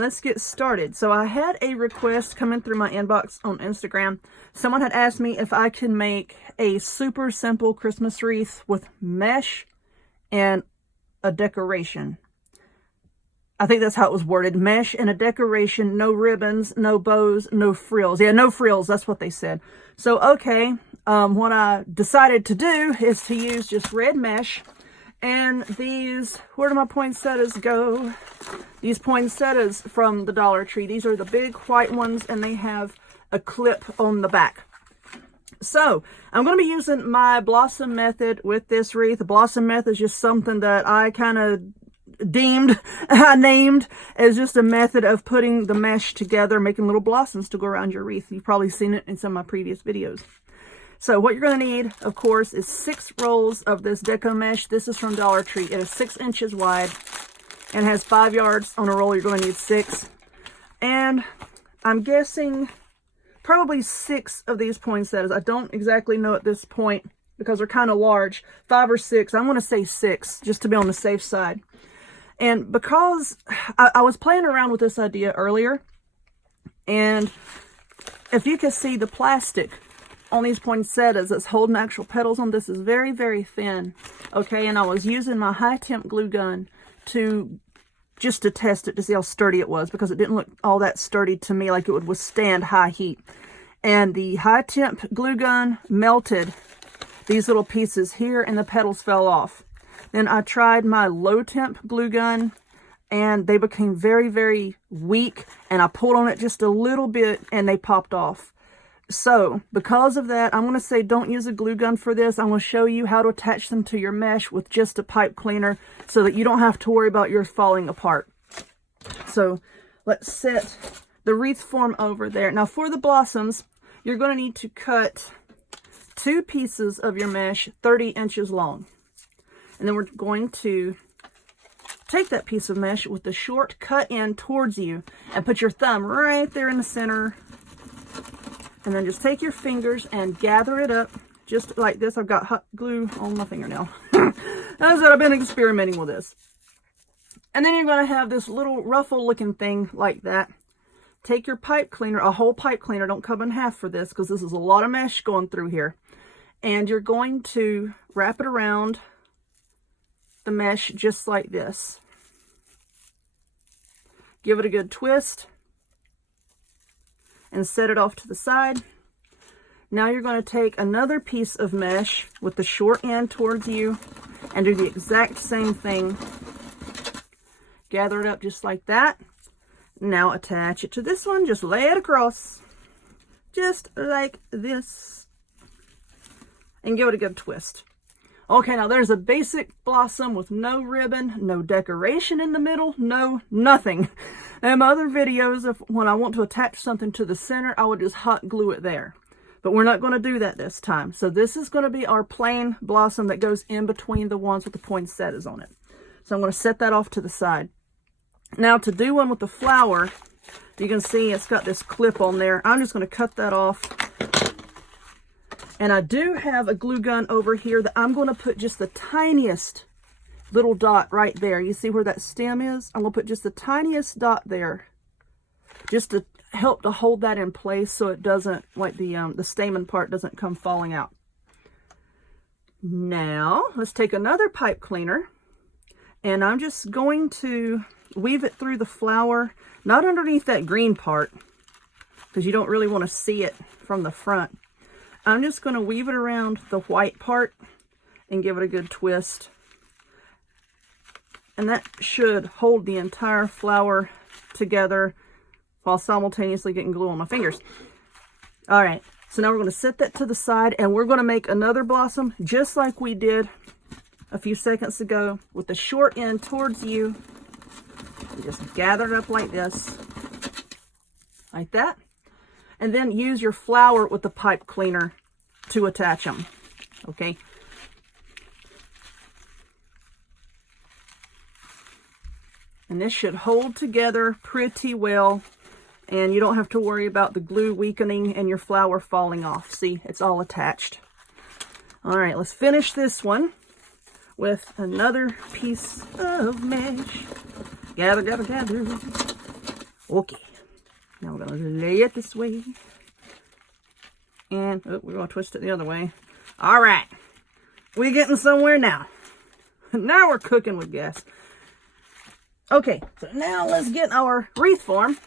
let's get started. So I had a request coming through my inbox on Instagram. Someone had asked me if I could make a super simple Christmas wreath with mesh and a decoration. I think that's how it was worded. Mesh and a decoration, no ribbons, no bows, no frills. Yeah, no frills, that's what they said. So, okay, what I decided to do is to use just red mesh. And these, where do my poinsettias go? These poinsettias from the Dollar Tree. These are the big white ones, and they have a clip on the back. So, I'm going to be using my blossom method with this wreath. The blossom method is just something that I kind of named as just a method of putting the mesh together, making little blossoms to go around your wreath. You've probably seen it in some of my previous videos. So what you're going to need, of course, is 6 rolls of this deco mesh. This is from Dollar Tree. It is 6 inches wide and has 5 yards on a roll. You're going to need 6. And I'm guessing probably 6 of these poinsettias. I don't exactly know at this point because they're kind of large. 5 or 6. I'm going to say 6 just to be on the safe side. And because I was playing around with this idea earlier, and if you can see the plastic on these poinsettias that's holding actual petals on this is very, very thin. Okay, and I was using my high temp glue gun to test it to see how sturdy it was, because it didn't look all that sturdy to me, like it would withstand high heat. And the high temp glue gun melted these little pieces here and the petals fell off. Then I tried my low temp glue gun and they became very, very weak, and I pulled on it just a little bit and they popped off. So, because of that, I'm going to say don't use a glue gun for this. I'm going to show you how to attach them to your mesh with just a pipe cleaner so that you don't have to worry about yours falling apart. So, let's set the wreath form over there. Now, for the blossoms, you're going to need to cut 2 pieces of your mesh 30 inches long. And then we're going to take that piece of mesh with the short cut end towards you and put your thumb right there in the center. And then just take your fingers and gather it up just like this. I've got hot glue on my fingernail. As I've been experimenting with this. And then you're going to have this little ruffle looking thing like that. Take your pipe cleaner, a whole pipe cleaner. Don't cut in half for this because this is a lot of mesh going through here. And you're going to wrap it around the mesh just like this. Give it a good twist. And set it off to the side. Now you're going to take another piece of mesh with the short end towards you and do the exact same thing. Gather it up just like that. Now attach it to this one. Just lay it across. Just like this. And give it a good twist. Okay, now there's a basic blossom with no ribbon, no decoration in the middle, no nothing. In my other videos, when I want to attach something to the center, I would just hot glue it there. But we're not going to do that this time. So this is going to be our plain blossom that goes in between the ones with the poinsettias on it. So I'm going to set that off to the side. Now to do one with the flower, you can see it's got this clip on there. I'm just going to cut that off. And I do have a glue gun over here that I'm going to put just the tiniest little dot right there. You see where that stem is? I'm going to put just the tiniest dot there. Just to help to hold that in place so it doesn't, like the stamen part doesn't come falling out. Now, let's take another pipe cleaner. And I'm just going to weave it through the flower. Not underneath that green part, because you don't really want to see it from the front. I'm just going to weave it around the white part and give it a good twist. And that should hold the entire flower together while simultaneously getting glue on my fingers. All right, so now we're going to set that to the side and we're going to make another blossom just like we did a few seconds ago with the short end towards you. You just gather it up like this, like that. And then use your flower with the pipe cleaner to attach them, okay? And this should hold together pretty well, and you don't have to worry about the glue weakening and your flower falling off. See, it's all attached. All right, let's finish this one with another piece of mesh. Gather, gather, gather. Okay. Now we're going to lay it this way. And we're going to twist it the other way. All right. We're getting somewhere now. Now we're cooking with gas. Okay, so now let's get our wreath form.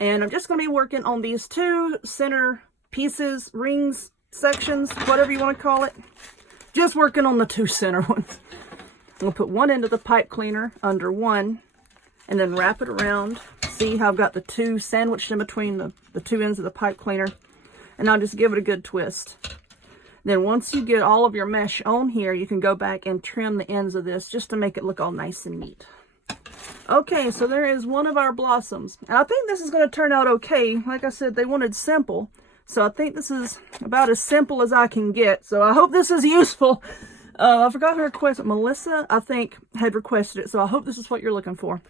And I'm just going to be working on these two center pieces, rings, sections, whatever you want to call it. Just working on the two center ones. I'm going to put one end of the pipe cleaner under one and then wrap it around. See how I've got the two sandwiched in between the two ends of the pipe cleaner. And I'll just give it a good twist. Then once you get all of your mesh on here, you can go back and trim the ends of this just to make it look all nice and neat. Okay, so there is one of our blossoms. And I think this is going to turn out okay. Like I said, they wanted simple. So I think this is about as simple as I can get. So I hope this is useful. I forgot her request. Melissa, I think, had requested it. So I hope this is what you're looking for.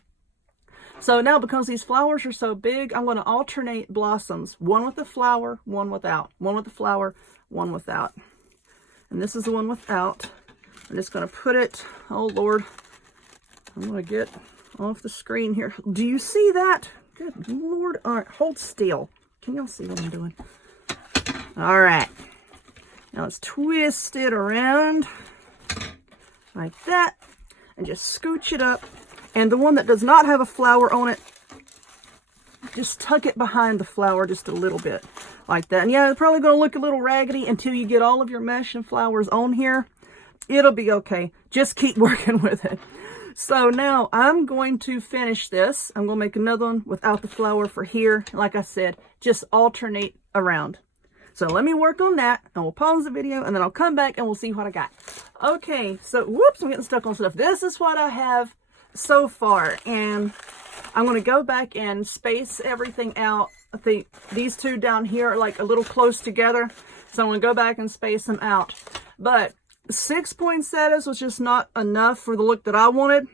So now, because these flowers are so big, I'm going to alternate blossoms. One with the flower, one without. One with the flower, one without. And this is the one without. I'm just going to put it, oh Lord, I'm going to get off the screen here. Do you see that? Good Lord. All right, hold still. Can y'all see what I'm doing? All right. Now let's twist it around like that and just scooch it up. And the one that does not have a flower on it, just tuck it behind the flower just a little bit like that. And yeah, it's probably going to look a little raggedy until you get all of your mesh and flowers on here. It'll be okay. Just keep working with it. So now I'm going to finish this. I'm going to make another one without the flower for here. Like I said, just alternate around. So let me work on that and we'll pause the video and then I'll come back and we'll see what I got. Okay, so whoops, I'm getting stuck on stuff. This is what I have so far, and I'm going to go back and space everything out. I think these two down here are like a little close together, so I'm going to go back and space them out. But 6 poinsettias was just not enough for the look that I wanted.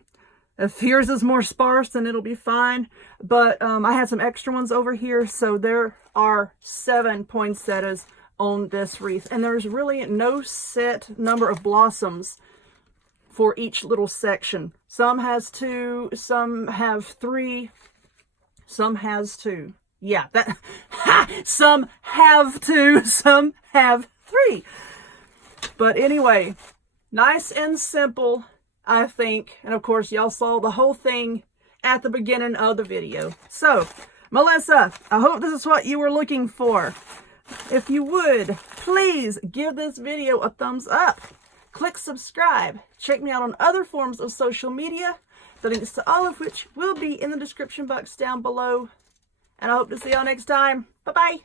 If yours is more sparse, then it'll be fine. But I had some extra ones over here, so there are 7 poinsettias on this wreath, and there's really no set number of blossoms for each little section. Some has 2, some have 3, some has 2. Yeah, that some have 2, some have 3. But anyway, nice and simple, I think. And of course, y'all saw the whole thing at the beginning of the video. So, Melissa, I hope this is what you were looking for. If you would, please give this video a thumbs up. Click subscribe. Check me out on other forms of social media, the links to all of which will be in the description box down below. And I hope to see y'all next time. Bye-bye.